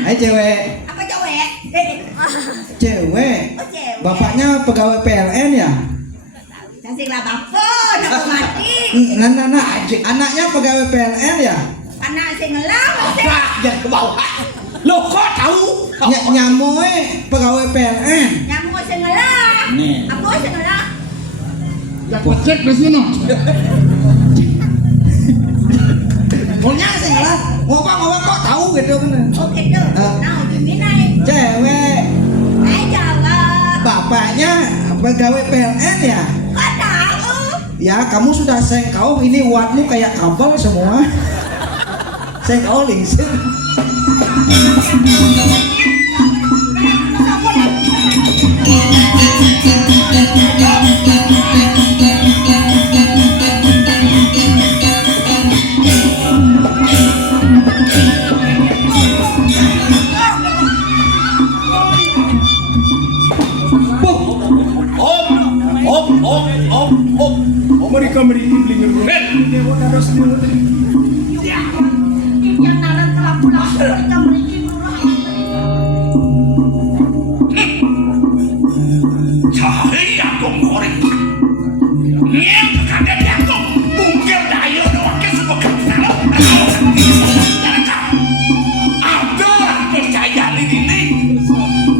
Hai cewek. Apa cewek? Cewek. Oh cewek. Bapaknya pegawai PLN ya? Kasihlah bapak, udah mati. Nah, anaknya pegawai PLN ya? Anak saya ngelang. Jangan ke bawah. Lo kok tahu? Nyamoy pegawai PLN. Nyamuk saya ngelang. Nih. Apa saya ngelang? Ya pocek di sini. Pokoknya sih lah. Ngomong kok tahu gitu kan? Oh gitu. Nah, gimana? Cewek. Jawab. Bapaknya pegawai PLN ya? Kok tahu? Ya kamu sudah sengkau, ini wattmu kayak kabel semua. Sengkau lingsir. Mereka belinger. Yang naran kelap-kelap mereka mereka murah. Cahaya dong korek. Nyem kaget ya dong. Mungkin daya doang kesuka kenal. Ada percaya ini.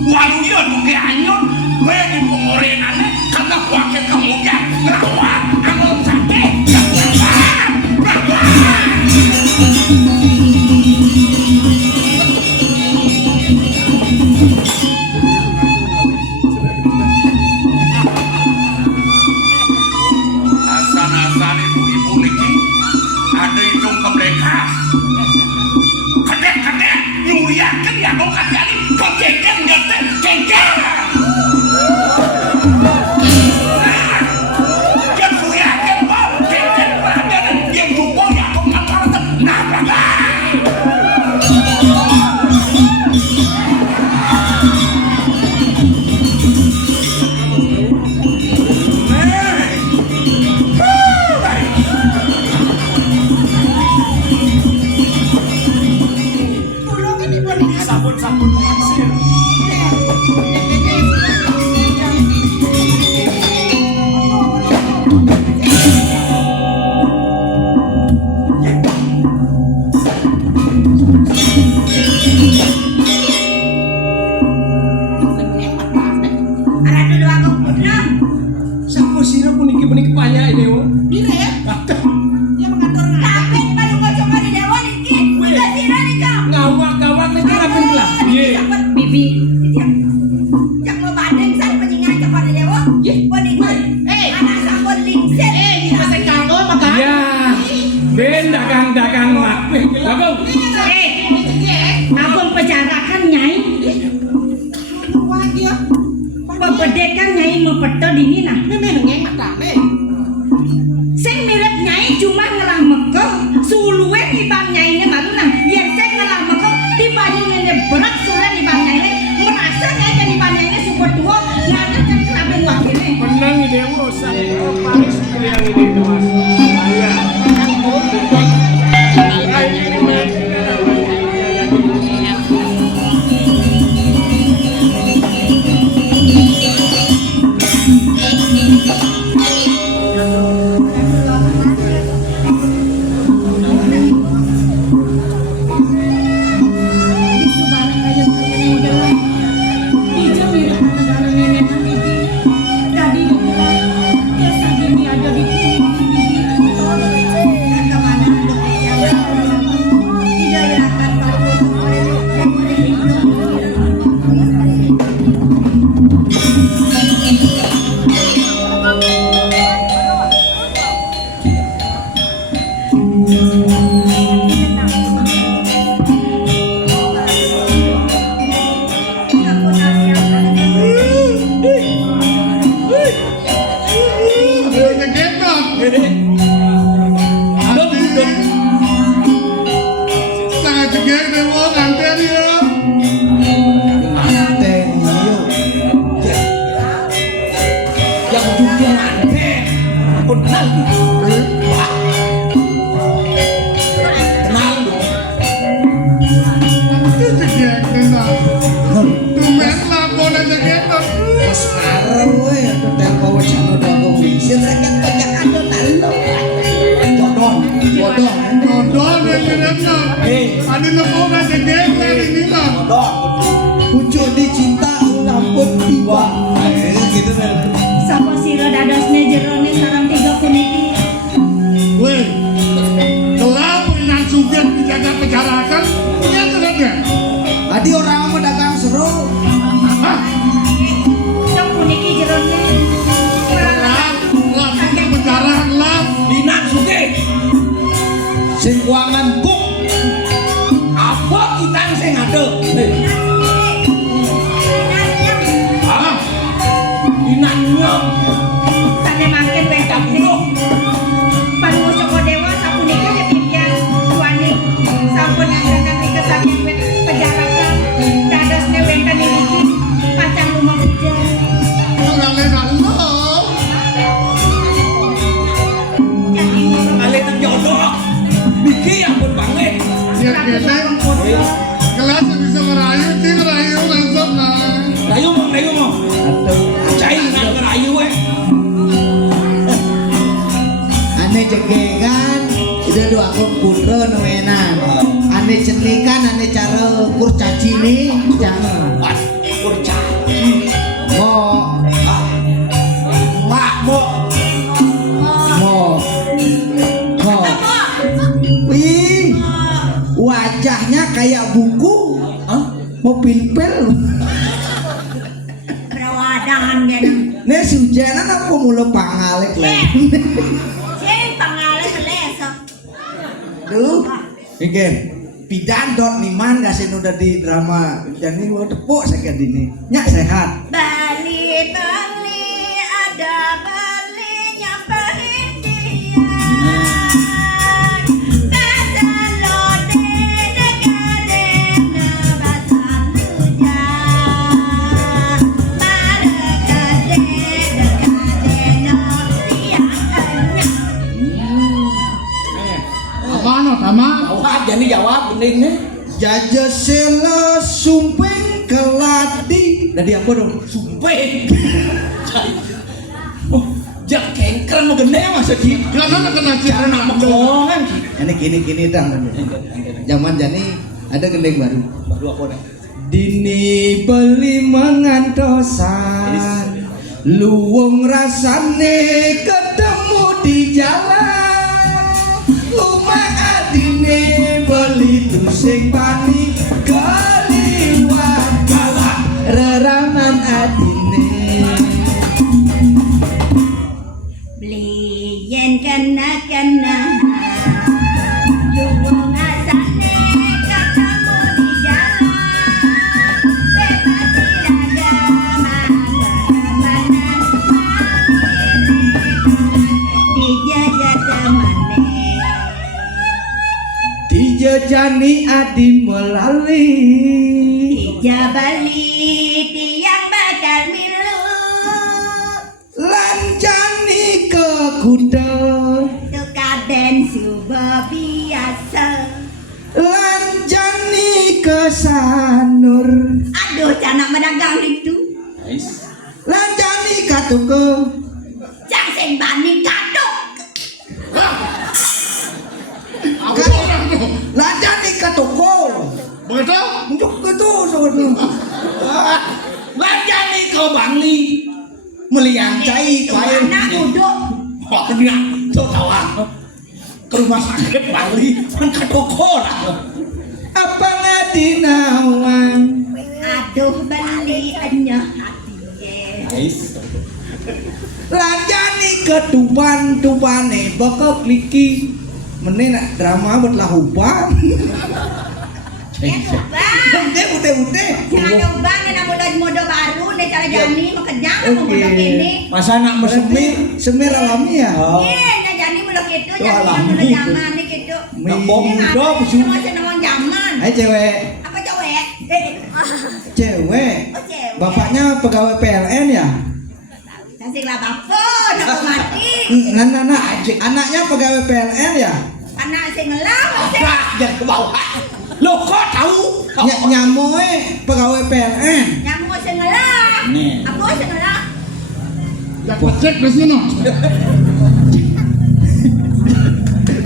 Walunya tuh kayak anyut. Bagi pengorengannya karena wakil kamu kan ngerawat. Angon sakit. Asan-asan ibu-ibu niki ada hidung keblekas. Kadek-kadek nyuriakan ya kau kalian kegegen ngerti gegen. Yang nyuriakan mau gegen badan yang jumbo ya kau ngapa nah berapa? Sabun-sabun pasir. Anak dulu aku pernah. Siapa sih puniki panya ini wo? Bila ya? Dia mengatur tapi baru ngocok di dewa niki. Udah sirah nih kau. Ngawak-ngawak mesti rapin lah. Iya. Bibi. Yang mau banding saya penyingan kepada dewa. Bodi gue. Anak sabun lingset. Pasang kanggo makan. Ya. Ben dagang-dagang mak. Bagus. Abang pejarakan nyai. Wajib. Bebedekan nyai mempeto dini nah. Memang ngemat dah. Sing mirip nyai cuma ngelah mekong. Suluwe ibang nyai ini malu nah. Yen sing ngelah mekong dibanding ini berat surat ibang nyai ini. Merasa nyai kan ibang nyai ini super tua. Ngada kan kelabin wakilnya. Menang ide wo saya paling suka yang ini tuh mas. Saya. Jadi Tumen lapor aja gitu. Bos arep we hotel pawacana dago bisa rakyat banyak ando talo. Jodoh. Dodol beneran. Ada lapor aja gitu ini lah. Pucuk dicinta lampun tiba. Gitu deh. Sapa sira dadosne jerone sareng 3 puniki. Weh, kelapa yang sudah dijaga penjarakan, punya terangnya. Adi orang mau dagang seru. Hah? Sok puniki jerone. Lap penjarakan lap. Dinan suge. Sing kuangan kuk. Apa kita sing ada? Ah. Dinan nyong. Sane makin wekap Panungso Soko Dewa sapuniki dipikir wani sampun angganan ikesaking penjarakan dadosne wenten niki pacang lumakuja. Kalau lo, Jadi Kali itu jodoh. Biki yang pun banget. ya kita kelas bisa merayu, tim merayu langsung lah. Rayu mau. Cai nang rayu we. Ane jegengan udah dua aku putra nomenan. Ane cenikan ane cara kurcaci nih jangan. Kurcaci. Mo Mak mo. Wih, wajahnya kayak buku. Mau pil-pil. Perawadan gana. Nih sujanan apa mulu pangalek lah. Sing pangalan selesai. Duh, bikin pidandot niman gak sih udah di drama jadi gua tepuk sakit ini. Nyak sehat. Bali ada balinya perhentian. Badan lode dekadena badan luja. Marekade dekadena tiangnya. Apa no sama? Jawab jadi jawab bening nih. Jaja sela sumpeng keladi. Tadi apa dong? Sumpah. Oh, jak kengkel mau gede masa ki. Karena kena Cara nak mekolongan ki. Ini gini dang. Zaman jani ada gendeng baru. Baru apa nih? Dini beli mengantosan, luwung rasane ketemu di jalan. Lumah adine beli tusing pani keliwat galak reraman adine. Bliyen kena luwung asane ketemu di jalan bebas iragaman waramanan dijaga temane Dijejani adi melali. dijabali tiang bakal milu Lancani ke kuda, tukaden suba biasa. lancani ke sanur, Aduh, canak medagang itu. lancani katuke. Cang sing bani kaduk. Apa orang tuh? Lancani ke toko. Begitu? Untuk itu sono. Lancani ke Bangli. Meliancai kain. Anak duduk. Wah, dia tuh tahu apa? Ke rumah sakit Bangli kan ke toko lah. Apa ngadi nawang? Aduh, beli enya hati. Lancani ke tubane bakal kliki. Mene nak drama buat lahubang. Ya tuh, Bang. Ute. Jangan coba nih nak modal baru nih cara jani makanya mau modal ini. Masa nak mesemi Semir alami ya. Iya, nah jani modal gitu jangan modal zaman nih gitu. Nambong Ini muda apa? musuh. Ini masih nama zaman. Hai cewek. Apa cewek? Cewek. Oh cewek. Bapaknya pegawai PLN ya? Kasihlah bapak, nak mati. Anaknya pegawai PLN ya? Anak saya ngelam, Nah, jangan ke bawah. Loh kok tahu? Nyamoe pegawai PLN. Nyamuk sing ngelah. Nih. Aku sing ngelah. Ya pecek wis ngono.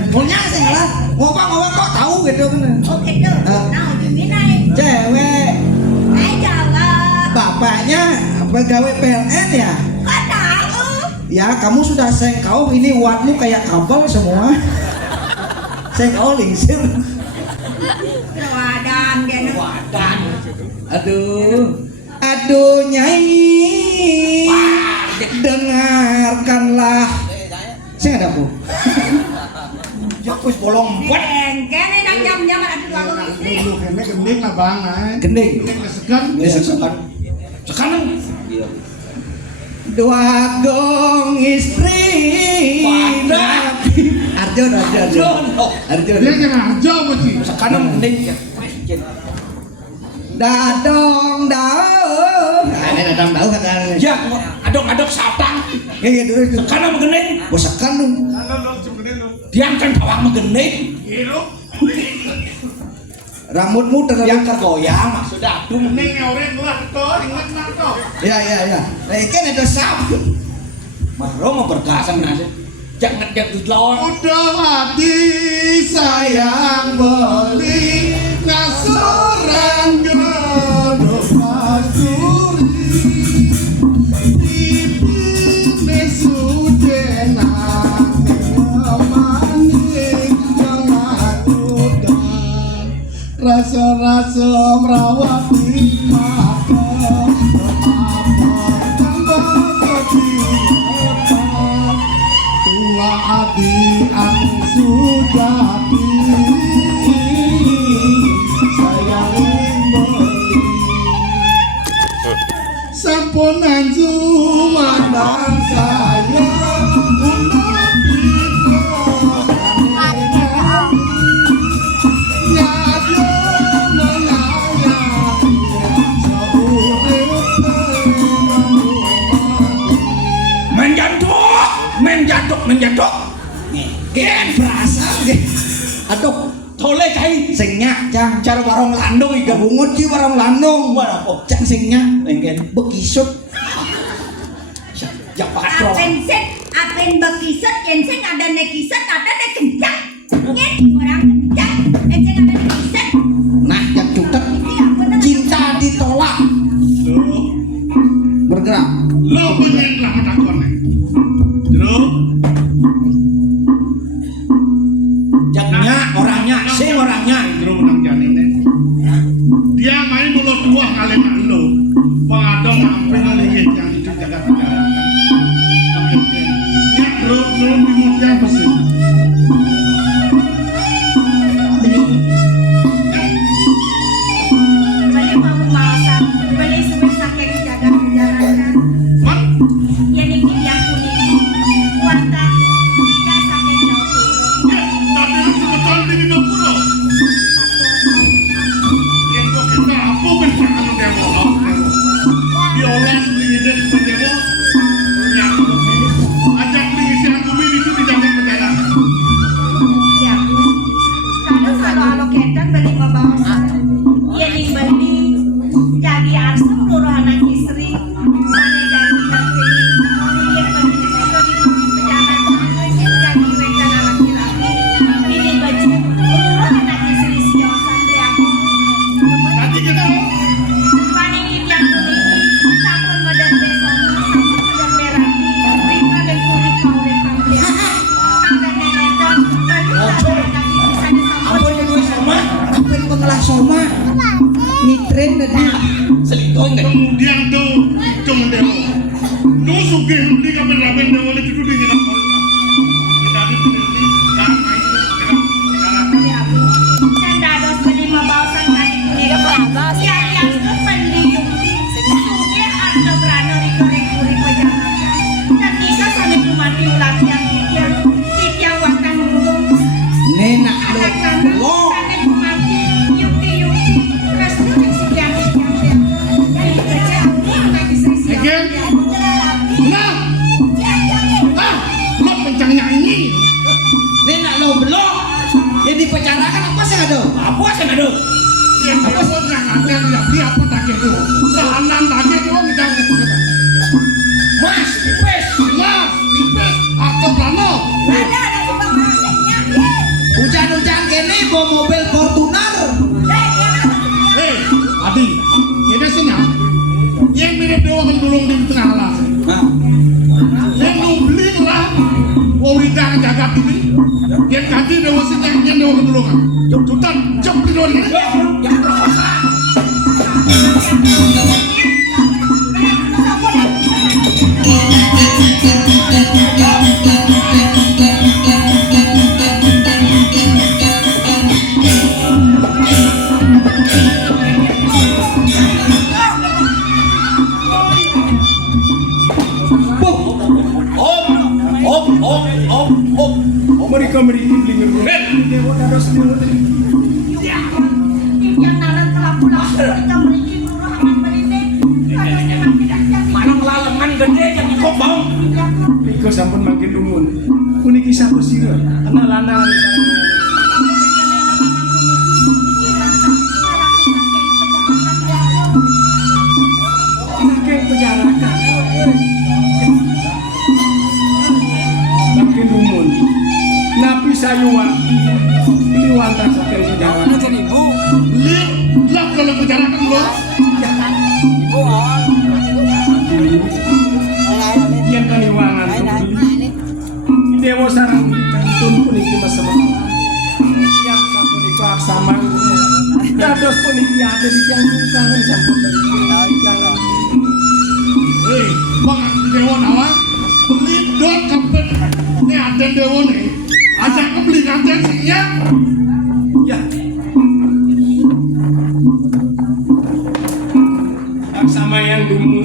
Pokoknya sih lah. Ngomong kok tahu gitu kan. Oke tuh. Nah, gimana nih? Cewek Jawab. bapaknya pegawai PLN ya. Kok tahu? Ya kamu sudah sengkau ini wattmu kayak kabel semua. Sengkau lingsir. Wadan dia nih. Wadan. Aduh nyai. Dengarkanlah. Saya ada bu. Ya wis bolong buat. Kene nang jam-jam ada lalu istri. Lu kene gending lah Bang. Gending. Gending segan. Sekarang Dua gong istri. Wadah. Arjun. Dia kena aja apa sih? sekarang mending ya. Dadong daun. Ini dadong daun katanya. Ya, adok satang. Kayak gitu. Sekarang menggening. Bosakan dong. Diangkan bawang menggening. Rambutmu terlalu Yang tergoyang maksudnya aduh. Ning orang lah to, ingat nak to. Ya. Nah, ini kan ada sap. Mahro mau bergasam nasi. Jangan dia lawan. Udah hati sayang beli ngasuran gedung pasuri ipune sudena maning mangadudan rasa-rasa merawati mata adi anu sujati sayang beli sampunan jumanang saya untuk nyadyo melayani menjaduk. Gen berasa ge. Aduh, tole cai Sing nyak cang. cara warung landung iga Bungut sih warung landung. Wah, Cang sing nyak. engken Bekisut. ya patro. Apen bekisut yen sing ada nekisut ada nek kencang. Nyen orang kencang. Nek sing ada nekisut. Nah, yang cutek. Iya bener. Cinta ditolak. Bergerak. lo punya lah matakonnya jeruk Jaknya orangnya, sing orangnya. jeruk menang janinnya dia main mulut dua kali nak lo pengadong sampai ngelingin yang itu jaga bicarakan ya lo dimutnya apa sih Beli mau masak, beli suwe saking jaga perjalanan. Mat, Yang ini yang kuning, kuatah, dan saking jauh. ya tapi lu sebetulnya di dapur lo yang kok kita apa bencangan dewa diolah sedikit dari dewa ya ajak lagi si aku ini itu dijaga perjalanan Ya, kalau alo ketan beli mau bawa yang beli jadi arsem luruh anak istri. Sana dari negeri, yang beli itu di pejabat jadi wekan anak laki-laki. Ini baju luruh anak istri siosan aku. nanti kita Paling yang kuning, sampun modern besok, sampun modern merah, rika dan kulit kau dan pampian. Angkat nenetan, balik sampun kaki kisahnya sampun. Ampun duwe sama Kapan pengelah soma? Mitren tadi. selingkuh enggak? kemudian tuh cuma dewa tuh sugih di kamar ramen dewa itu tuh di dalam korban kita itu di dan main itu kita Ya, Bu. Dan dados beli mabawasan kaki kuning. Yang beli yukti, suge arno brano riko-riko pejalan. Dan nikah sampai kumati ulat yang tiang watan burung. Nenak Anak lo. lanang sampai kumati yukti. Terus tuh yang sekian. Dari kerja Yang dewa yang ada di apa tak itu? Sahanan lagi itu kita Mas, wes. Mas, tipes atau plano? Ada sebang rasanya. Hujan-hujan kene bawa mobil Fortuner. Hei, Adi, ini senya. Yang mirip dewa kan gulung di tengah alas. Yang nubli lah, wawidang jagat ini. Yang kaji dewa senya, yang dewa kan gulungan. Jutan, jom di luar ini. Yang berkosa. Mereka belinger. Yang naran kelapu-lapu kita beri murahan berini. Kalau memang tidak jadi. Mana ngelalengan gede yang dikobong. Iko sampun makin dumun. Puniki sampun sira. Ana lanangan sareng. Saking penjarakan. Makin dumun. Napi sayuan. Liwanta saking penjarakan. Li, lah kalau bicarakan lo. Yang kaniwangan Dewa sarang dikantun puniki masalah yang sampun ikak sama dados puniki ada di jantung kangen sampun dari jangan Hei, bang dewa nawa. Beli dot kampet. Ini ada dewa nih. Ajak ke beli kanten sihnya. ya yang sama yang dulu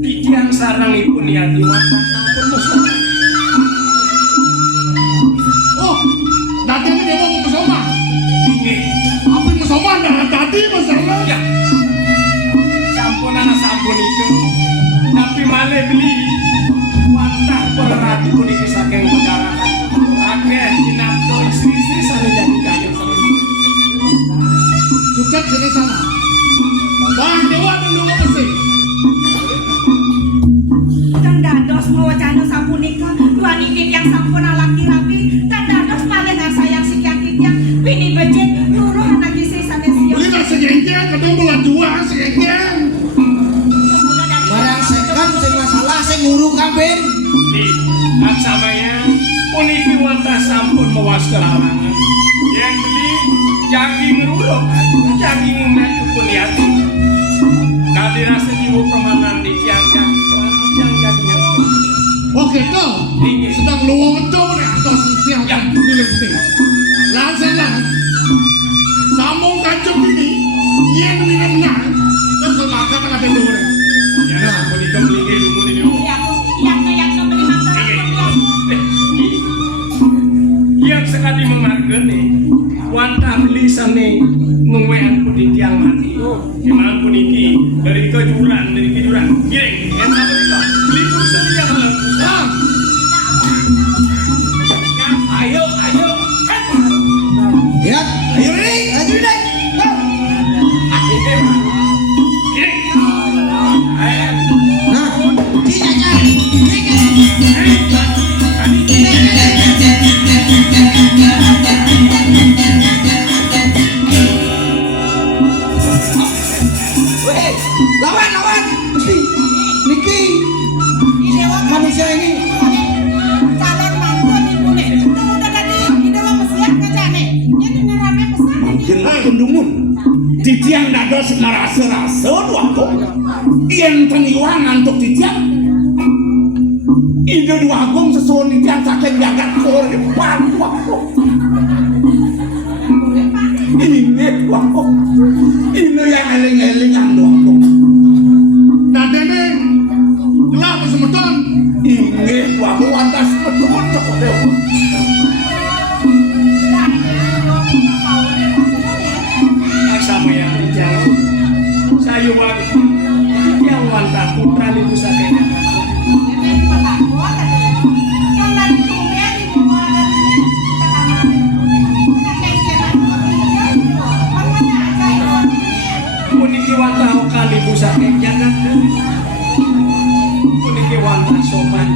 di tiang sarang ipun niati watan sampun musuh Oh, nanti ini dewa mau bersama. ingin Apa yang bersama? Nah, tadi masalah. ya sampun anak sampun itu tapi mana beli wantah perhati puniki saking penjarakan akeh sinapto istri-istri sana jadi kayu Juga sini sana. Bang dewa dulu bersih. Dan dados mawacana sapunika dua niki yang sampun alaki rapi dan dados malih sayang sikian-kikian bini becik luruh anak isi sanes siyo. Beli nasi jengkel, kadang bulan dua nasi jengkel. Barang second sing masalah sing ngurung kabin. di aksamanya puniki wantah sampun mewas kelarangan yang beli jagi merulok jagi ngumet kuniati kadirasa jiwa permanan di tiang jaginya Oke tuh, sedang luwonto nih atas siang yang pilih penting. Langsung lah, sambung kancung ini, yang benar terus makan ada dulu. ya sampun dikembali dulu ini Yang memberi masalah. yang sekali memargen nih wantah beli sane ngewean pun tiang mati gimana pun iki dari kejuran giring yang satu itu beli pun saja malam Ayo. Ya, ayo nih, ayo nih. giring Nah, cinya. Lawan. Mesti. Niki. Manusia ini. Calon mantu ibu nih. Itu udah tadi di dalam mesiak ngajane. Ini ngerame pesan ini. Makin dumun. Di tiang dados ngerasa-rasa duaku. Yang teniwangan untuk di tiang. Ide duagung sesuai di tiang saking jagat koripan duaku. Ini duaku. Ini yang eling-elingan duaku. Nah dene, gelap semeton. Ini duaku atas betul dewa. sama yang dijauh sayu waktu yang wantah putra ibu saking Ini petakwa tadi. Kan dari tumben di bawah ini. Kakak jalan kok ini. Kan mana puniki watau kali busake jagat puniki wanta sopan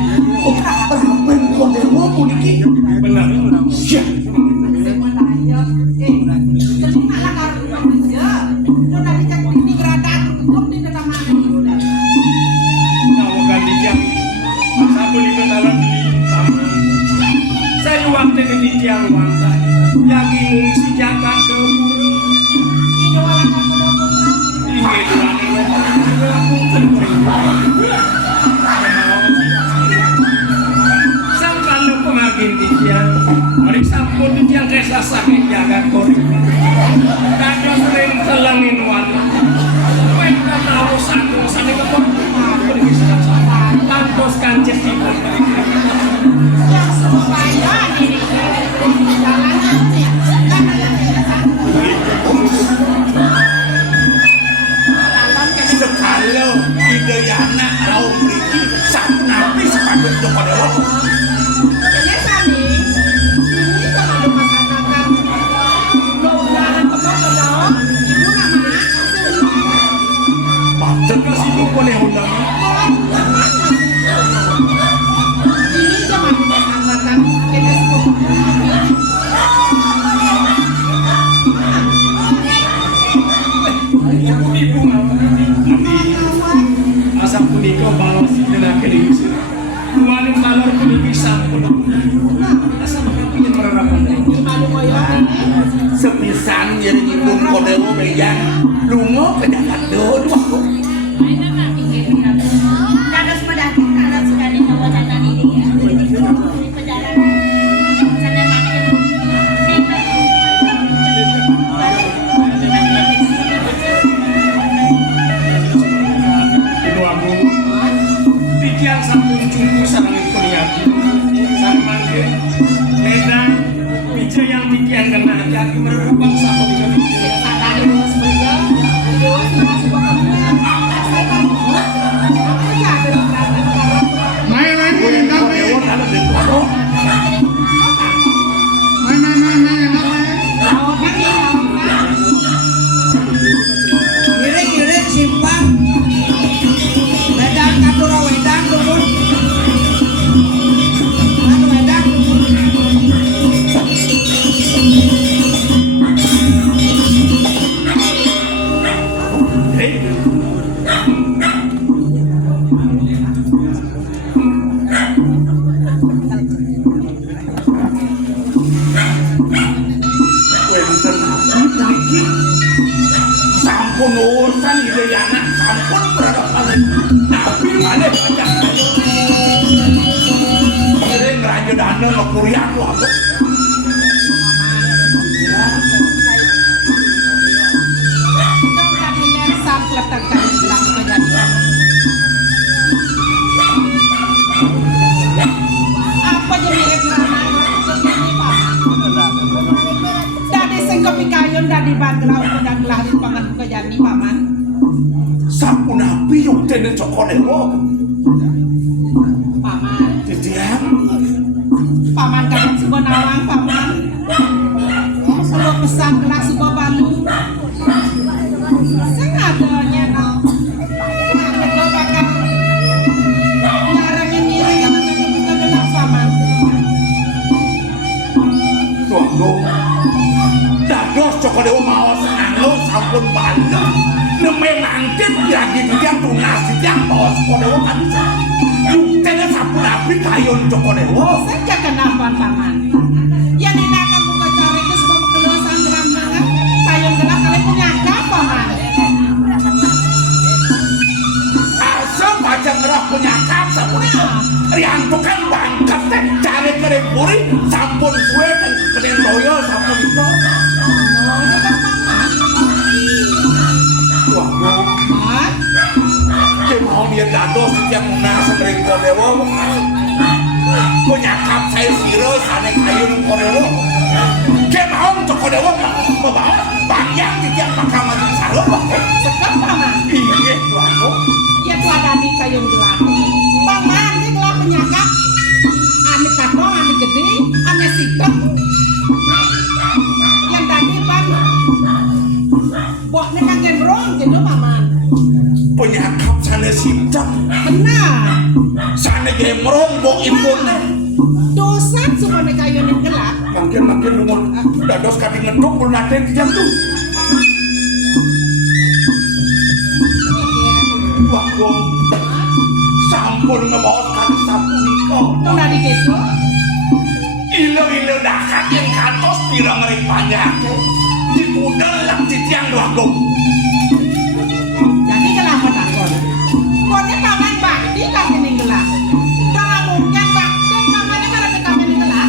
Ramen Kodewo puniki. bener ya kalau ganti jam masa beli kenalan sama saya waktu di tiang wanta lagi ngungsi jagat dulu ini sang kalau pengagin di tiang mari sampun di tiang kesa sakit jagat kori kagak sering telangin wanta mereka tahu satu sana kepon tantos kancet di yang supaya diri jalannya Sekalo Hidayana rau mriki sapunapi sepatu Kodewo. ini tadi ini kalau masyarakat keundangan pemotongan ibu nama Pancet ke situ boleh undangan. ini zaman masyarakat kita sebut Ibu nanti asam punika balas dengan kelinci. Tuanin kalor puniki sampun. Asam punya mererapan. Sepisan nyiringipun Kodewo meyang lunga ke jagat dodo. Kados medaki kados sekali nyawa catan ini ya. Di perjalanan sana makin Ibu agung. Tiang sampun cungku sarang kuniati. Sang mangke. Medan bija yang tikian kena jadi mererapan sampun jadi. Main enak Kodewo ada di Kodewo. main enak. Ngiring simpang. Wedang katura wedang turun. Anu wedang turun. Wenten mriki sampun urusan Hidayana sampun berhadapan tapi mana banyak sering raja dana ngekuri aku apa jadi dari sengkopikayon dari baglau dan gelarin pangan kejani paman sapunapi yung tenen sa Kodewo paman didiam paman kadang suka nawang paman suka pesan kelak suka balu sengadanya nang ada bakal nyarangin miring yang ada paman tuanggo dados sa Kodewo maos ano sampun bala nememangkin lagi didiam tunas didiam maos Kodewo kan yung tenen sapunapi kayon sa Kodewo sejak kenapa paman yang dinakan buka cari itu sebab keluasan geram-geram kayon gelap kalian punya apa paman asal baca ngerah punya kap sampun itu riantukan bangkat teh cari kering puri sampun suwe dan kering royal sampun itu oh ini kan paman tuanggo paman dia mau dia dados yang nasa kering Kodewo punya kap saya siro sana kayu ng Kodewo dia mau untuk Kodewo membawa banyak tidak makaman sarung sekap paman iya tuanggo ya telah dari kayon gelap paman ini gelap penyakap ane katong ane gede ane sitok yang tadi pan mbok nek kangge brong gitu paman. Penyakap sana simptom. Benar. Sana gemrong mbok impune. Dosa supaya kayu ning gelap. Makin lungun dados kami ngeduk pun nate di jam tuh. Wah, gong. Sampun ngebawa kami sapunika. Tong dari gitu. Ilo dakat yang kantos pirang ngeri banyak. Di kudel lang titiang dua gong. Jadi kelapa takon. Kone paman bakti kami ning gelap. Kalau mungkin bakti pamannya malah kami ning gelap.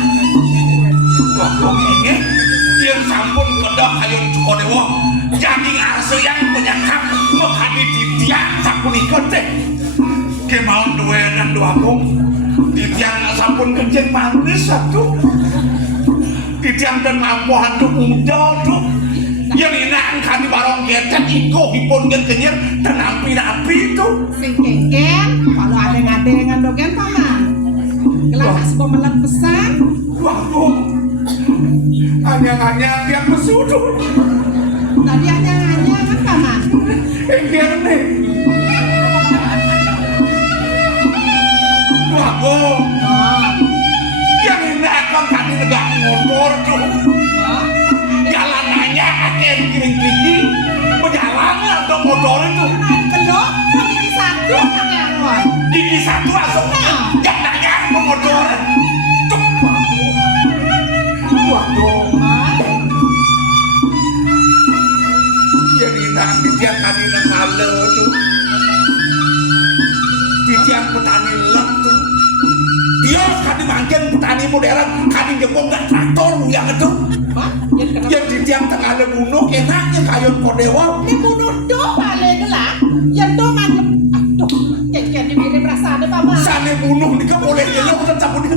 Wah, gong ini yang sampun kedah kayon Sukodewo. Jadi ngarse yang penyakap menghadi titiang sapunika teh. Kemau duwenan dua gong. Titiang sampun kencing manis satu. Titiang dan mampu hantu muda tuh. Yang inang kami barong getek iko hipon genkenyer dan api-api itu. Sing keken, kalau ada ngadengan dogen paman. Kelapa sebuah melet pesan. Wah, gong. Anyang-anyang yang kesuduh. Tadi hanya kan paman. Biar nih. Wah, gong. Oh, Yang inang kan kami negak motor tuh. oh. Jalanannya akhir kiring-kiring. Berjalan atau motor itu. Naik belok, gigi satu pakai angkot. Gigi satu langsung jalannya motor. Cuk, wah, gong. Wah, gong. Yang inang titiang kami ngale tuh. Titiang petani lem tuh. Dios kami mangkin petani modern. Kami jempol gak traktor yang itu. Pak, yang kenapa? Yang titiang tengah lebunuh enaknya kayon Kodewo. Ini bunuh doh balik gelap. Yang doh mangkep. Aduh, keken dimirip rasanya paman. Sana bunuh nih ke boleh jadi aku tetap bunuh.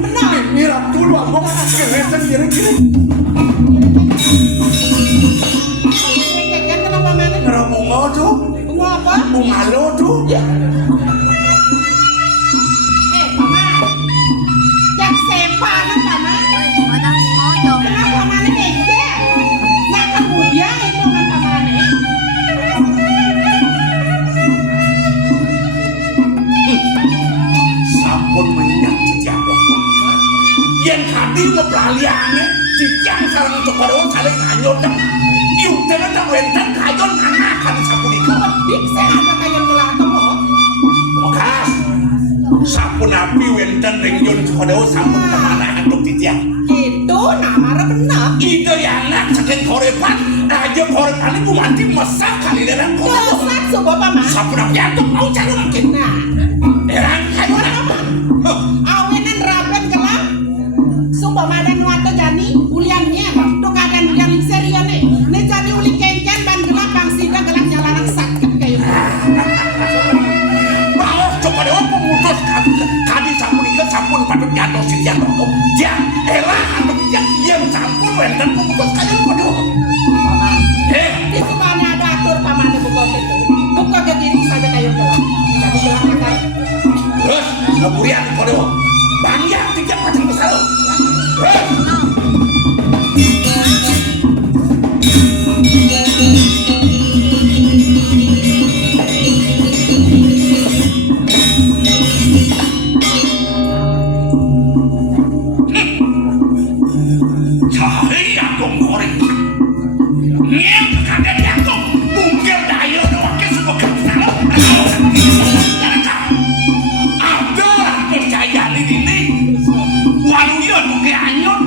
Mirap dulu aku kelihatan kira-kira. Keken kenapa mana? Ngerabunga tuh. Bunga apa? Bungalo tuh. Ya. Paman. Yang sepanan paman. Kenapa mana keken? Nah kemudian itu kan paman Sampun menyak titiang waktu. Yang tadi ngebraliannya titiang sarang Kodewo saling nganyot. Iu tenan tak wentan kayon anakan sapunika. Dik saya ada kayak gelap kamu. Bekas. Sampun api wentan ringyon Kodewo sampun kemana untuk titiang. Itu nama benar. Ide yang nak saking korepan. Aja korepan itu mati mesak kali dengan Kodewo. Dosa coba paman. Sampun api antuk mau cari makin. Nah, Erang kayon apa? awenan rapen gelap. Sumpah madan nuata jani uliannya. Tuh kadang ulian serius nih. Nih jadi uli kencan ban gelap bang sida gelap jalanan sakit kayak. Mau Kodewo pemutus kadi sapunika sampun patut jatuh titiang waktu. Dia elah antuk yang sampun wentan pemutus kayon Kodewo. Di sebana ada atur paman buka itu. Buka ke diri saja kayak gelap. Jadi gelap makan. Terus ngeburian Kodewo. Banyak tiga macam besar. Cahaya dong korek. Ngem kaget ya tuh. Mungkin daya doang ke semua kesalahan. Ada percaya ini. Walunya tuh ke anyut.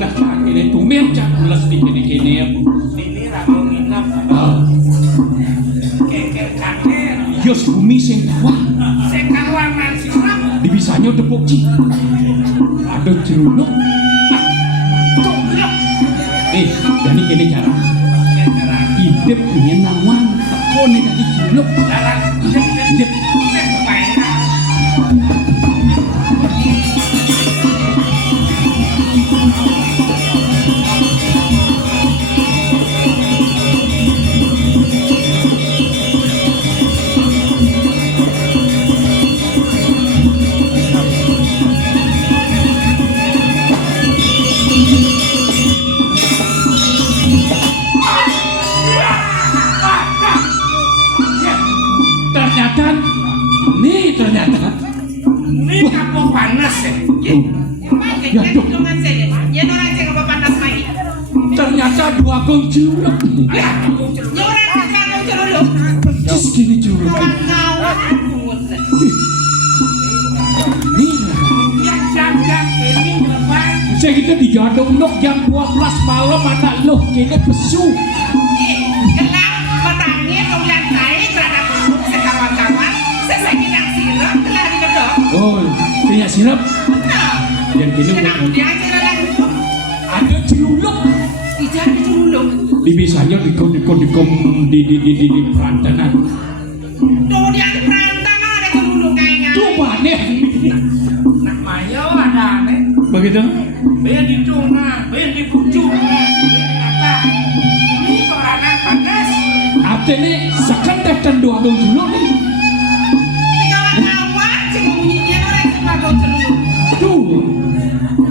tengah cak ini tumir cak belas di kini Ini ragu nginap. Keker kaner. yos bumi sing wah Sekar warna sirap. dibisanya tepuk ci ada jeruluk jadi kini cara hidup punya nawang teko nih tadi jeruluk hidup ternyata Ini kapok panas ya. ya dok Ya orang cek apa panas lagi. ternyata dua gong jeruluk Ya orang cek ceruluk. terus gini jeruluk Kawan-kawan. nih Yang jam-jam ini lepas. saya kita digadong nok jam 12 malam anak loh kayaknya pesu Kenapa petangnya kemudian naik terhadap burung sekawan-kawan. Saya kira sirup telah digedok. oh punya sirup Nah, yang kini kenapa dia kira lagi itu? ada jeruluk Ijar diculuk. di bisanya di perantanan Kemudian perantang ada culuk kayaknya. coba nih Nak mayo ada nih. begitu Biar di tuna, biar di pucuk, biar di kata. Ini peranan panas. artinya sekedar dan dua gong jeruluk nih Kawan-kawan cek bunyinya orang yang bagus culuk. tuh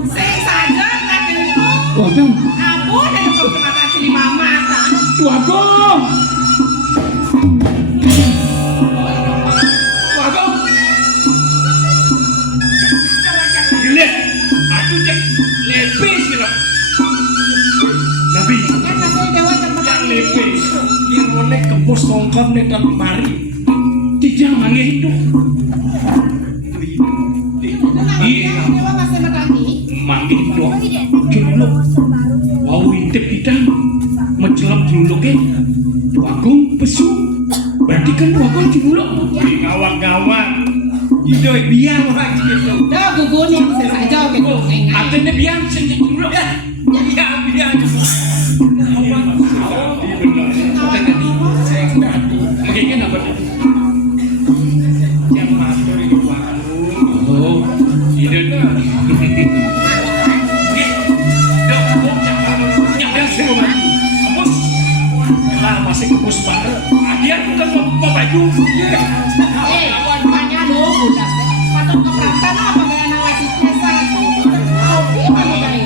Saya saja ngambil itu. waduh Abu dan kecelakaan sini mama kan. dua gong dua gong Lihat, aku cek lebih sirap. Nabi, Kan saya dewa yang yang lebih. Yang mana kepus tongkap nih tak kemari. Tidak manggil itu. Iya, dewa masih berani. manggil itu. Juluk. Wow, intip kita. Mencelap juluknya. Dua gong pesu. Berarti kan dua gong juluk. Gawang-gawang. Itu biang orang gitu. Dah gugunin saya saja gitu. Artinya biang sini juluk ya. Biang. Makanya apa tuh? Yang masuk di warung. Oh, tidak. Masih kebus banget. Dia bukan mau baju. Banyak lo budak. Patut keberatan apa dengan anak latihnya satu. Kopi mana dari?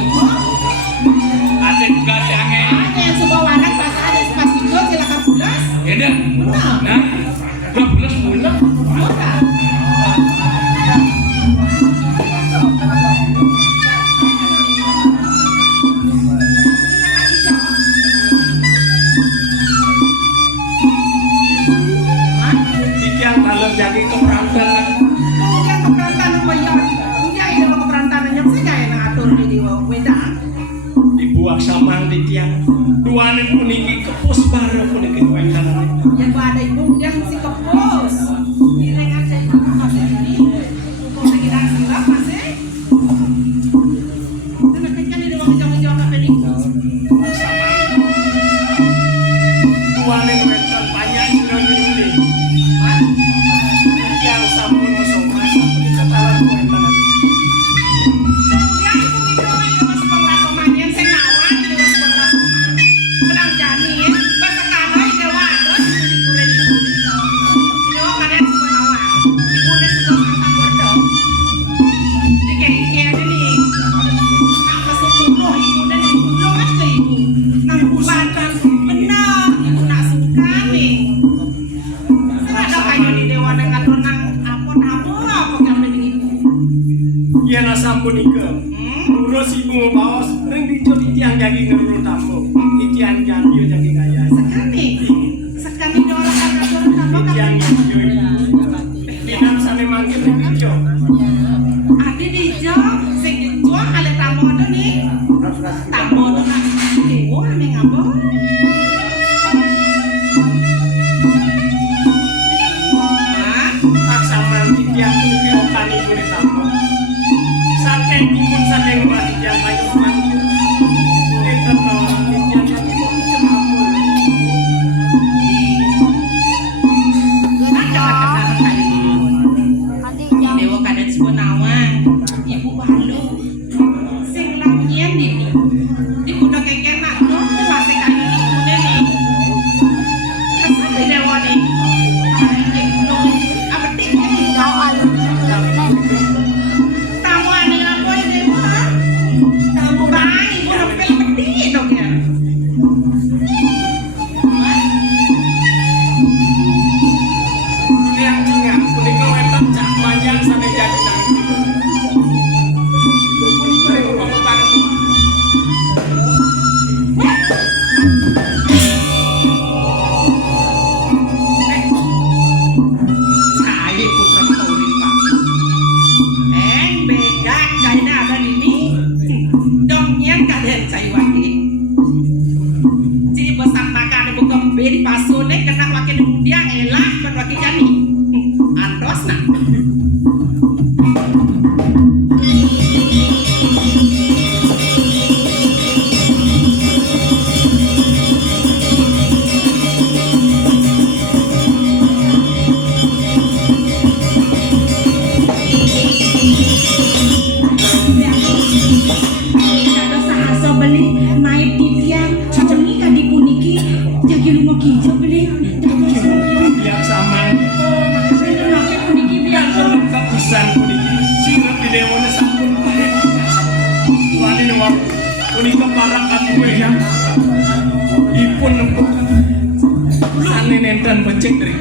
Ada juga jangan. Ada yang sebuah warna pas ada spasiko silakan pulas. Ya dah. Nah, 12 bulan. Mudah. yang kalau jadi keperantanan Kemudian keberantanan bayar. Kemudian ini lo keberantanan yang saya yang ngatur di wedang. dibuang samang di tiang duanin puniki kepus baru puniki wekanan Yang ada ibu yang si kepos. Ini ngajak masih ini. Kok lagi dah silap masih. Karena kan di ruang jauh-jauh apa ini? duanin wekan banyak sudah jadi yang sampun musuh sampun ketalan wekanan Kemudian ibu itu yang masuk penglasomannya saya ngawang di luar penglasoman. Pedang janin, bahasa kamar ini wadah di kulit itu. Ini kalian semua ngawang. Ibu udah sudah angkat berdok. Di kayak aja nih. Apa sepuluh ibu dan ibu aja ibu. Nang bulan benar ibu nak suka nih. Saya ada kayu di dewa dengan renang apa kami ini. iya na sampun ike urus ibu bawas ring dijo di tiang jadi ngeruru tamu di tiang jadi jadi gaya Sekali orang kata sama tiang kami. jadi dinam sampai manggil dijo Adi dijo, sing dijual kali tamu ada nih. Tambah tenan. Dewa ning apa? Laksaman titiang puniki okani kulit apa saking imun saking titiang kayu manggil enten titiang yang cemapur Dewa kadet Sepunawang, Ibu Balu, sing langien ini, di kuda kekenak tuh, masih kayu ibu nih. Kesana Dewa nih, apa tiknya tamu ani apa ini Dewa? Tamu baik, ibu nampil peti dong ya. yang tinggal punika wonten cak panjang sampai jadi nang Saya putra Taurin Pak. Beda China ada di ini. Dongnya kalian saya wakil. Jadi besar makan buka beri pasone kena wakil dia elah kan wakil jani. Andos nak. Kado sahasa beli naik titiang secengi kadi puniki jadi lunga kijau beli biar sama naik puniki biar kepisan puniki sirep di dewana sampun wali newak punika parang katuwe yang ipun nempuk sane nenten becek dari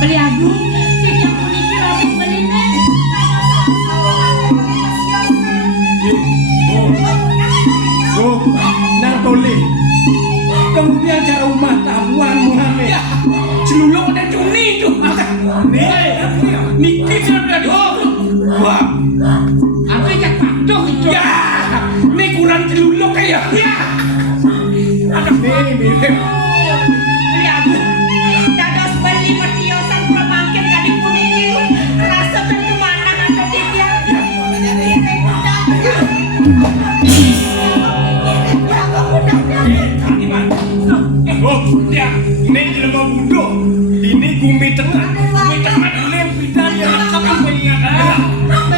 beli agung titiang puniki rapi beli nih nang tole kemudian cara rumah tabuan Muhammad celuluk dan cuni itu niki sudah wah Apa yang padoh itu? ya ini kurang celuluk ya anak mirip beli agung dados beli mertiosan pramangkin kadi puniki rasa tentu mana kado titiang oh ya ini jelema budo ini gumi tengah lem bidan yang lengkap apa yang ada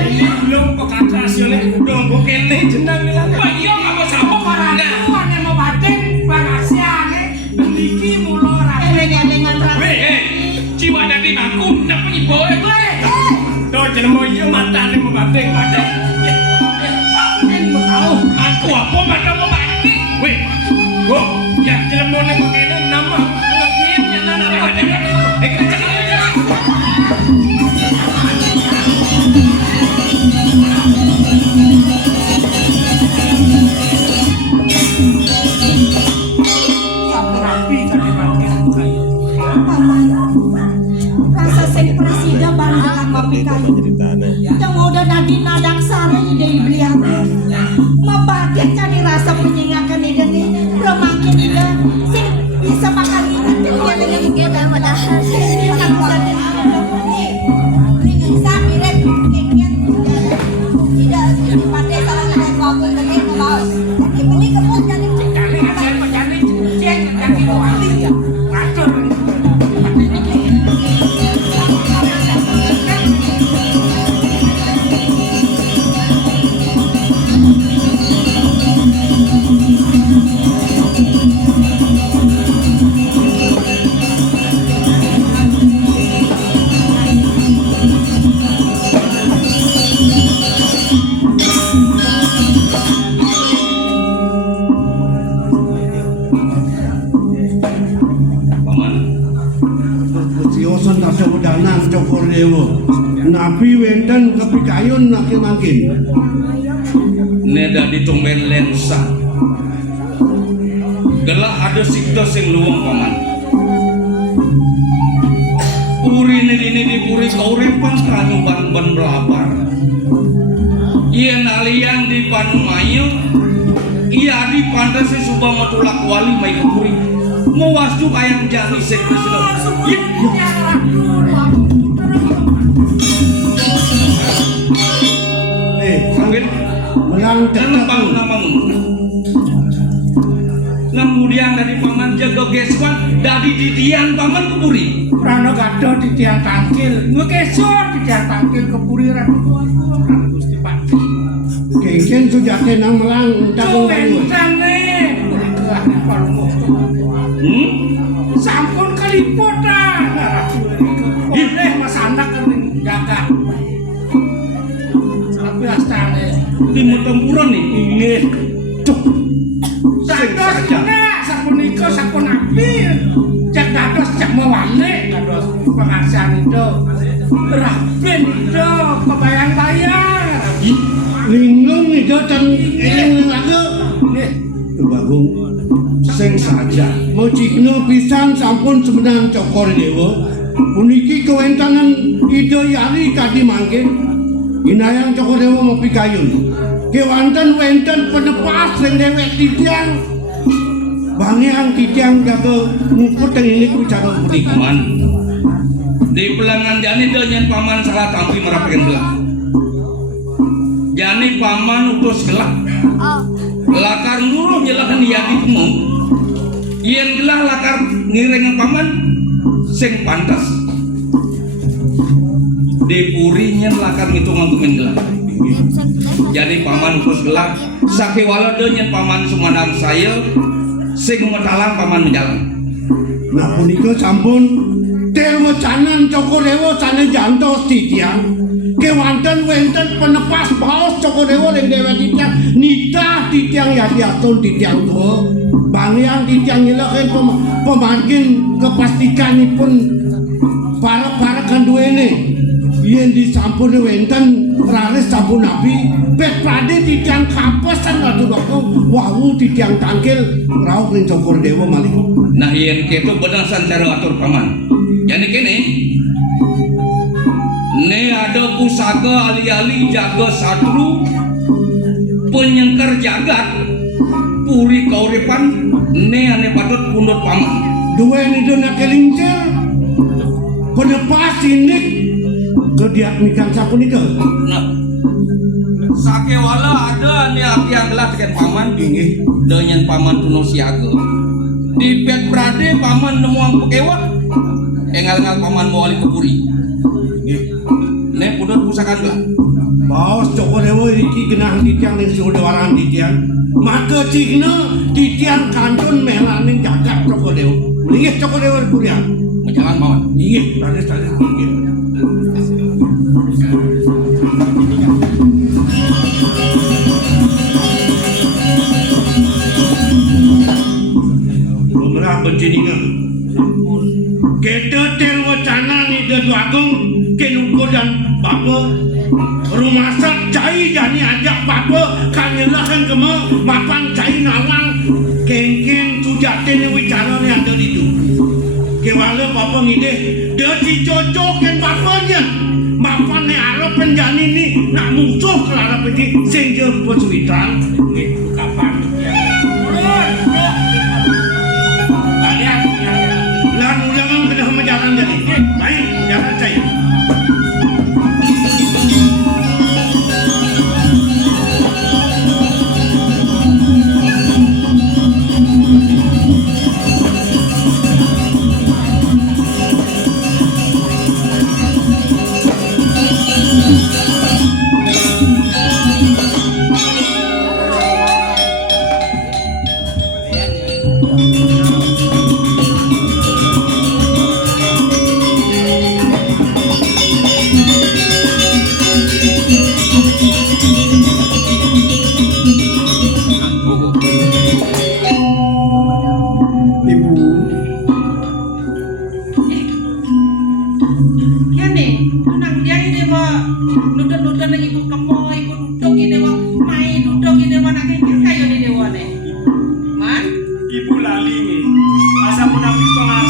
ini belum pekakasionnya udah gue kene jenang bilang pak iya apa sama parana Tuan yang mau batin, bagasiane, bendiki mulo rapi. eling-elingan rapi weh jiwa dari aku nak penyiboy weh tuh jelema iya matanya mau bating aku apa mata mau bating weh go ya jelema nih kene nama ngin yang nana bating rasa sing presida bandang mapikayu yang udah nadi nadak sare dari beliau mabatin kali rasa penyingakan ide nih makin ide sing bisa makan ini dia dengan kita padahal yang jadi bisa mirip kekian tidak dipakai salah naik waktu dari mau jadi beli kebun jadi kasawedanan Cokordewo napi wenten kepikayun naki mangkin neda ditumben lensa gelah ada sikto sing luwung paman puri ini dipuri kauripan kanyuban ban belabar iya nalian di Panumayu iya di pantasi subang matulak wali mai kepuri mau wasdu kayang jani sekres sambil menang dalam bangun namamu kemudian dari paman jaga geswan dari didian paman kepuri Prano gado di tiang tangkil ngegesor di tiang tangkil kepuri Gusti Pak kengken sujate nang melang entah Suwentane sampun keliputan boleh mas anak kan jaga tapi astane timur tempuran nih inggih cuk dados sapunika sapun api cek dados cek mewane dados pengajian itu raben itu kebayang-bayang linglung itu dan eling lagu Bagung sing saja mau cikno pisan sampun semenang Cokordewo puniki kewentanan ide yari kadi mangkin inayang Cokordewo mau pikayun kewanten wenten penepas sing dewek titiang bangiang titiang jaga nguput yang ini ku cara puniki paman di pelangan jani dengan paman salah tampi merapikan gelap jani paman utus gelap lakar nguruh nyelakan yadi pemung yen gelah lakar ngireng paman sing pantas dipurinya lakar ngitungan kumen gelap jadi paman utus gelap sakewala dengan paman sumanang saya sing metalang paman menjalan nah punika sampun Dewa canan Cokordewo cane jantos titiang kewanten wenten penepas baos Cokordewo yang dewa titiang nitah titiang yadiatun titiang tua bangiang titiang ngilakan pemangkin kepastikanipun para kanduene yang disampun wenten raris sampun nabi pet prade titiang kapasan ratu dokong wawu titiang tangkil rauh ring Cokordewo malih nah yen keto berdasar cara atur paman jadi kene ne ada pusaka ali-ali jaga satru penyengkar jagat puri kauripan ne ane patut pundut paman dua ini dona kelincir penepas ini kediak mikan sapunika nah sakewala ada ane aki yang gelas dengan paman inggih dengan paman tuno siaga di pet brade paman nemuang pekewat engal-engal paman mawali kepuri ne pundut pusakan gelas baos Cokordewo iki genah titiang ning sudawaran titiang maka cigna titiang kantun melaning jagat Cokordewo inggih Cokordewo kurian menjalan paman inggih ranis inggih beberapa penjadinya kita telwa cana ni Dedu Agung kenuko dan bapa rumah sak cai jani ajak bapa kanyelah kema mapan cai nawang kengkeng sujate ni wicara ni ada di tu kewala bapa ngide dia dicocokin bapanya mapan ni arah penjani ni nak musuh kelara pergi sehingga pesuitan itu kapan lan ulangan kena menjalan jadi baik jalan saya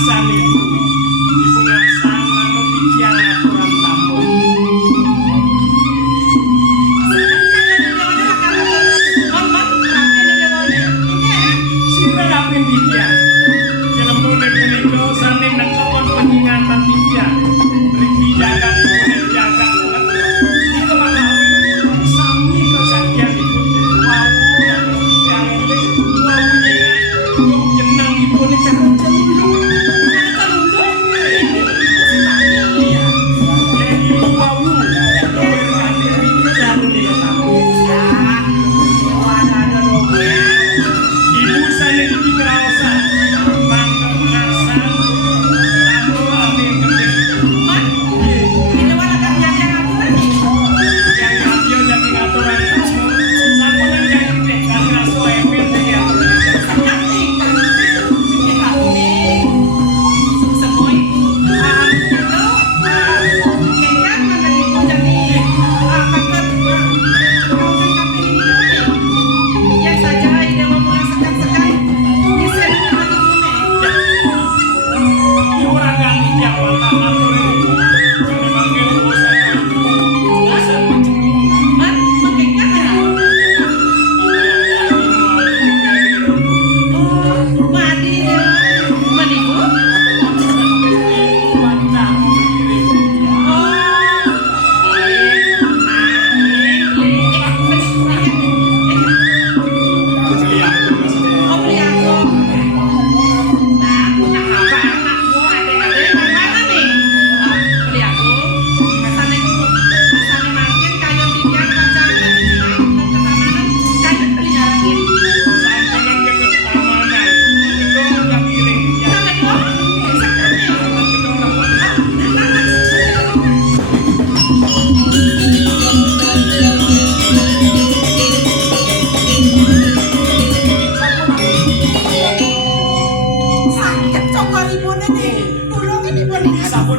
ngarsan ibu ngarsan manut iki aturan tamu. Sira kaping tiga. Kelemune punika sane nekepon penyingatan tiga. Mriki jagat ibu jagat. Nika malah sami kesaktian ibu. Wau yang eling wau nyengat. Wau jeneng ibu ni cara-cara dulu. Ibu saya di Kerawasan, mangga pengasan, lalu ambil ketik. Yang ambil jadi aturan tamu, sampeyan yang gede karena soemir dia. Diurangan tiap mata atur ini. Jadi manggil bosan ibu, bosan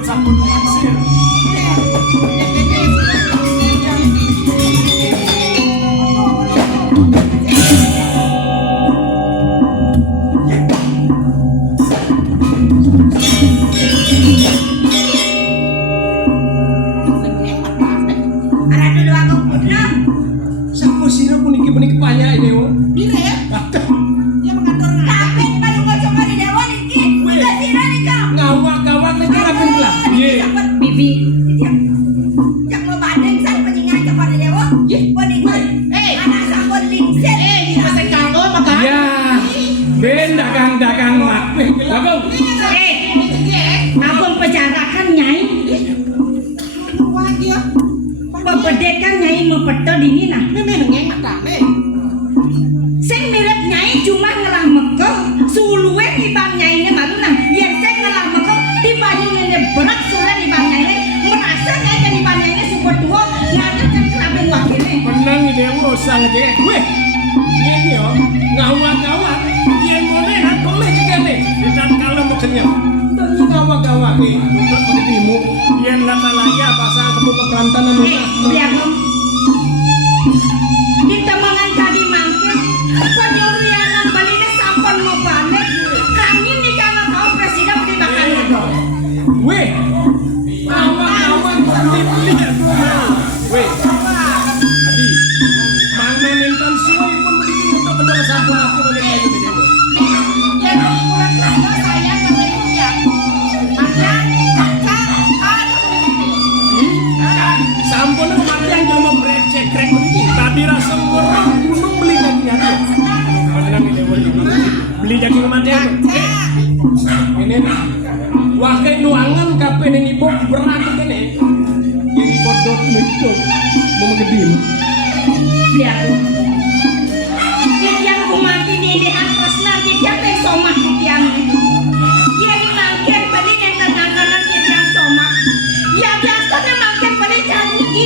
sabun pasir. Sampun sira puniki payah dewa. Ngawak-ngawak nek rapen lah. Nggih. Bibi, yang mau banding saya penyingan kepada dewa. Anak sampun lingset. Ya. Ben dagang-dagang mak. Bagus. Abang pejarakan nyai. Pepedekan nyai mempeto dini nah. Sing mirip nyai cuma ngelah meko, suluwe ibang nyai ne malu nah. Yen sing ngelah meko di banyu ne berat sore di bang nyai ne merasa nyai jadi bang nyai ne super tua ngajar kan kenapa wakile. Menang dewa sang jek. Weh. Ini yo ngawak-ngawak. Yen boleh nak boleh cekene. Tidak kalau mekenya. Tanya ngawak-ngawak iki untuk petimu. Yen latalaya bahasa kamu keperantanan Lihat dong. Di temangan tadi mangke penyuruh yang baliknya sampon mau balik. Kami nih kalau tahu presiden dimakan. Weh. Ngawak-ngawak lihat. Weh. Adi. Mana nentan suwi pun bikin untuk kedua sampun aku bagi kayu di dewa. Sampun mati yang jelma brek begini. Tadi rasa murah gunung beli daging hati. Menang ini beli daging kematian. Ini wakai nuangan kape ini ibu berat ini. Yang bodot itu mau gedim. Lihat dong. Yang kumati ini atas nanti jatuh somah yang itu. Yang mangken balik yang tenang-tenang yang somah. Ya biasanya mangken balik janji.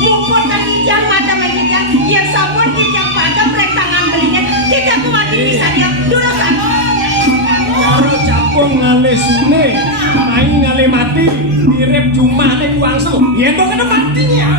Mumput lagi yang mata menikah. Yang sabun yang pada brek tangan belinya. Tidak kumati bisa dia dulu kan. Karo capung ngale sune, main ngale mati, direp cuma nek wangsu. Yen kok kena matinya.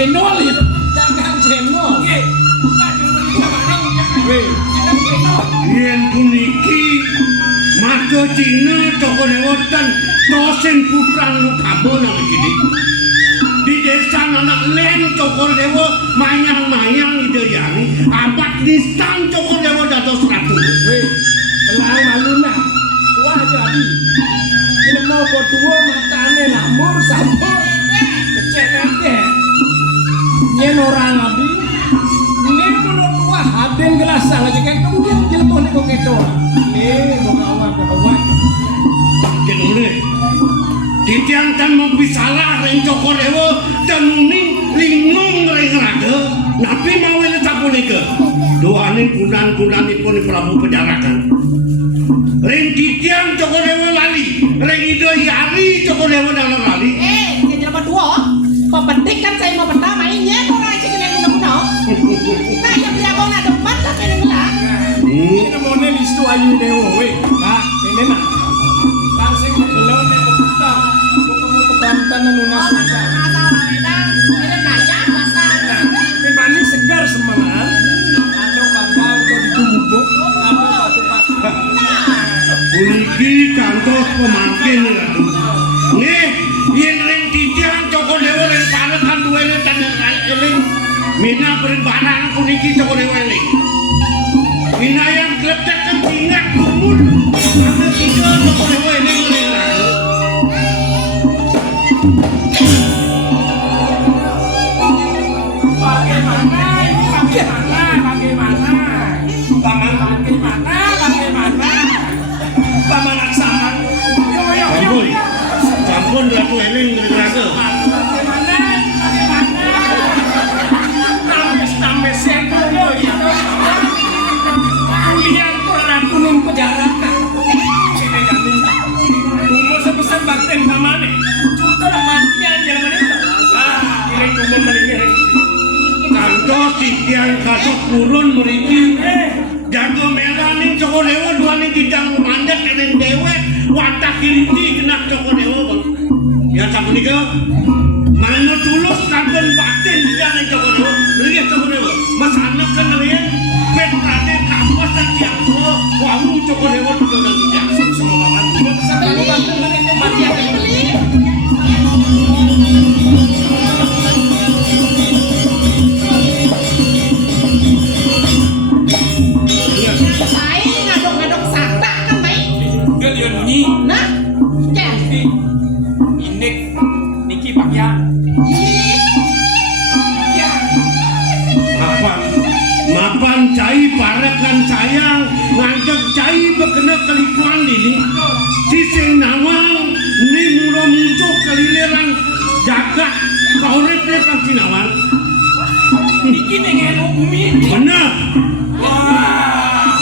cendol itu. Dagang cendol. Nggih. Lajeng menika malih Weh, dagang cendol. Yen puniki mata Cina toko lewotan dosen putrang utama nang gini. Di desa anak len toko lewo mayang-mayang ide yani abad nistan toko lewo dados ratu. weh, belang maluna. Tua jadi. Ini mau berdua matane lamur sampur. Kecenan deh. Nyen orang abi. Ini menurut tua haden gelasang aja kayak kemudian jelpon kok keto. Nih, boga awak. Kenune. Titiang tan mempisalah ring toko lewo dan uning lingung ring rada. Nabi mau ele sapunika. Doaning kunan-kunanipun Prabu Pejarakan. Ring titiang toko lewo lali. Ring ido yari toko lewo dalam lali. Jadi apa dua? Pepetik kan saya mau pertama ini orang aja kena guna-guna. Nah, yang dia mau ada depan tapi ngelak. Ini mau nelis tu ayu dewo, weh. Nah, ini nak. Langsung belum nih berputar. Mau kebantan nunas saja. Masalah wedang, ini kaya masalah. Ini segar semangat. Ada bakal atau ditubuk, ada batu pasir. Puniki kantos pemangkin ratu. Nih, yen ring titiang toko lewo ring parekan duwene tanda eling. Mina berbarang puniki toko lewo eling. Mina yang geledak kecingat kumul. Ada tiga toko lewo eling ring ratu. Paman aksaman. Ampun, sampun ratu eling ring ratu. Tambah sekol yo ya. Kuliah ratu ning pejarakan. Ini kami. Umur sebesar bakten pamane. Cukup matian jalan menita. Ini umur melingkir. Kantos titiang kasus purun meriki. Jago merah ning toko lewo duane tidang mandat eling dewek watak kiliti kena toko lewo bang. Ya sapunika manu tulus kanton batin tidang ning toko lewo. Mriki toko lewo. Mas anak kan riyen pet prade kampus tiang tuwa wawu toko lewo tudang tidang. Semua banget. Beli, mati apa beli? Saya ngadok-ngadok sata kan baik. Galian bunyi. Nah, ya. Inek niki Pak ya. Ya. Mapan cai parekan sayang ngantek cai bekena kelikuan ini sising nawang ni muro muncul kelileran jagat kauripnya pasti nawang Niki dengan bumi. bener Wah.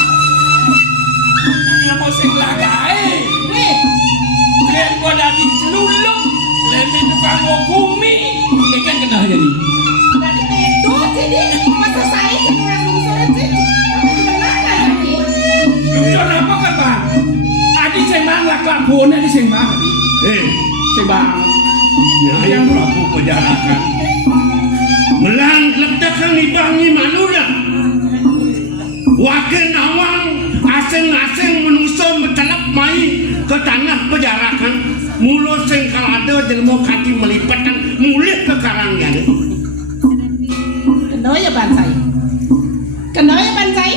Ngapa sing lagae? Nih, Kalian gua dadi celuluk. Lebih tukang bumi. Ikan kena jadi. tadi itu jadi masa saya cenderung lulusan sih. Tapi benar nggak jadi? Lucu apa kan bang? Adi sembang lah kelabon adi sembang. Sembang. Nyai Prabu Pejarakan melang ledakan ibangi manula wakil nawang asing-asing menuso mencelap mai ke tanah Pejarakan mulo sing kalada jelmo kati melipatan mulih ke karangnya Kenapa ya bansai? Kenapa ya bansai?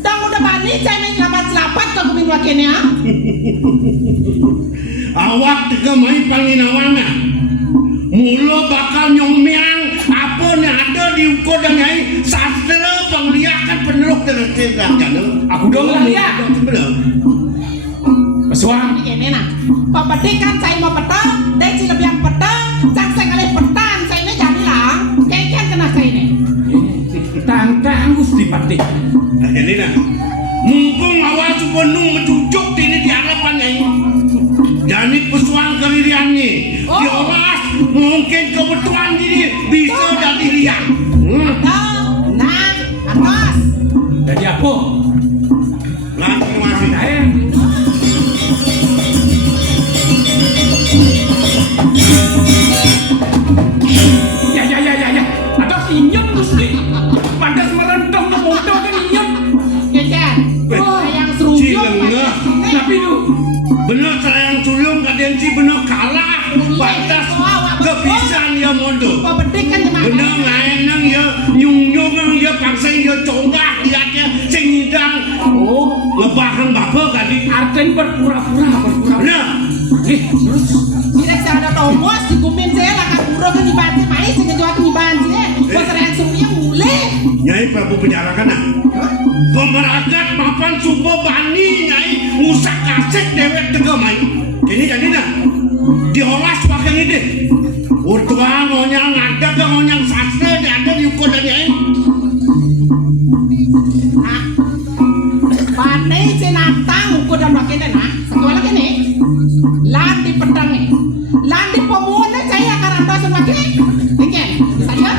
Tang udah bani saya main lapat-lapat ke kuping wakilnya. awak tiga mai panginawana mulo bakal nyomyang apa nih ada di ukur dan nyai sastra pengliakan peneruk dengan tindakan Aku dong lah lihat. belum Pesuang. Ini nah, pepetik kan saya mau petang, dan si lebih yang petang, cak saya kali petang, saya ini jadi lah, kayaknya kena saya ini. Tangkang Gusti Pati. nah ini nah mumpung awal penuh mencucuk ini di harapan nyai jadi pesuang keririannya diolah mungkin kebetulan ini bisa dari liang Nah, atas. Jadi apa? lagi masih Saya. Ya. kebisan ya mondo. Kok bedek kan teman. Bener ngaenang ya nyung-nyung ya paksa ya conggah liatnya sing ngidang. Oh, ngebahang bapak kali. Arten berpura-pura. Bener. Terus Direk saya ada Thomas dikumin saya lah kan buro kan dibantu main saya ngejawab dibantu ya. Bos reaksinya mulai. Nyai Prabu penjarakan ah. Pemeragat papan sumbo bani nyai ngusak kasek dewek tega main. Ini jadi nah diolah pakai ini. Urtua ngonyang ada ke ngonyang sastra ada di ukur dan nyai. Nah, panai senatang ukur dan wakilnya nah. Satu lagi nih. Lan di pedang nih. Lan di pemuda saya karena dosen wakil. Oke, saja.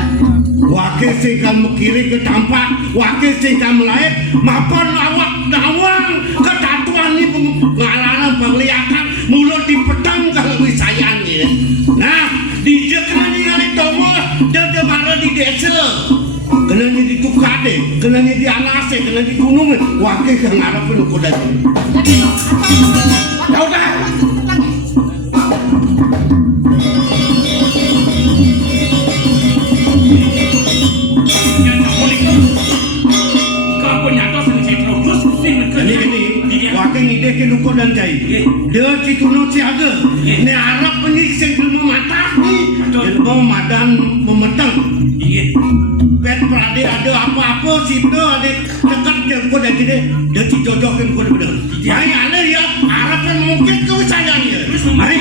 Wakil singkam kiri ke tampak, wakil singkam lain, maupun awak dawang ke tatuan ini pengalaman penglihatan mulut di pedang kalau wisayan ya. Nah, di jekan ini kali tomo dan marah di desa. Kenanya di Tukade, kenanya di Anase, kenanya di gunung, wakil ke ngarap penuh dan Ya udah. wakil ngide ke luko dan jai. Dia cituno siaga. Ni Arab ni sing belum matah ni. Dia mau madan memetang. Pet prade ada apa-apa situ ada dekat dia ko dan dia dijodohkan ko benar. Dia ada ya Arab kan mungkin ke sayang dia. Mari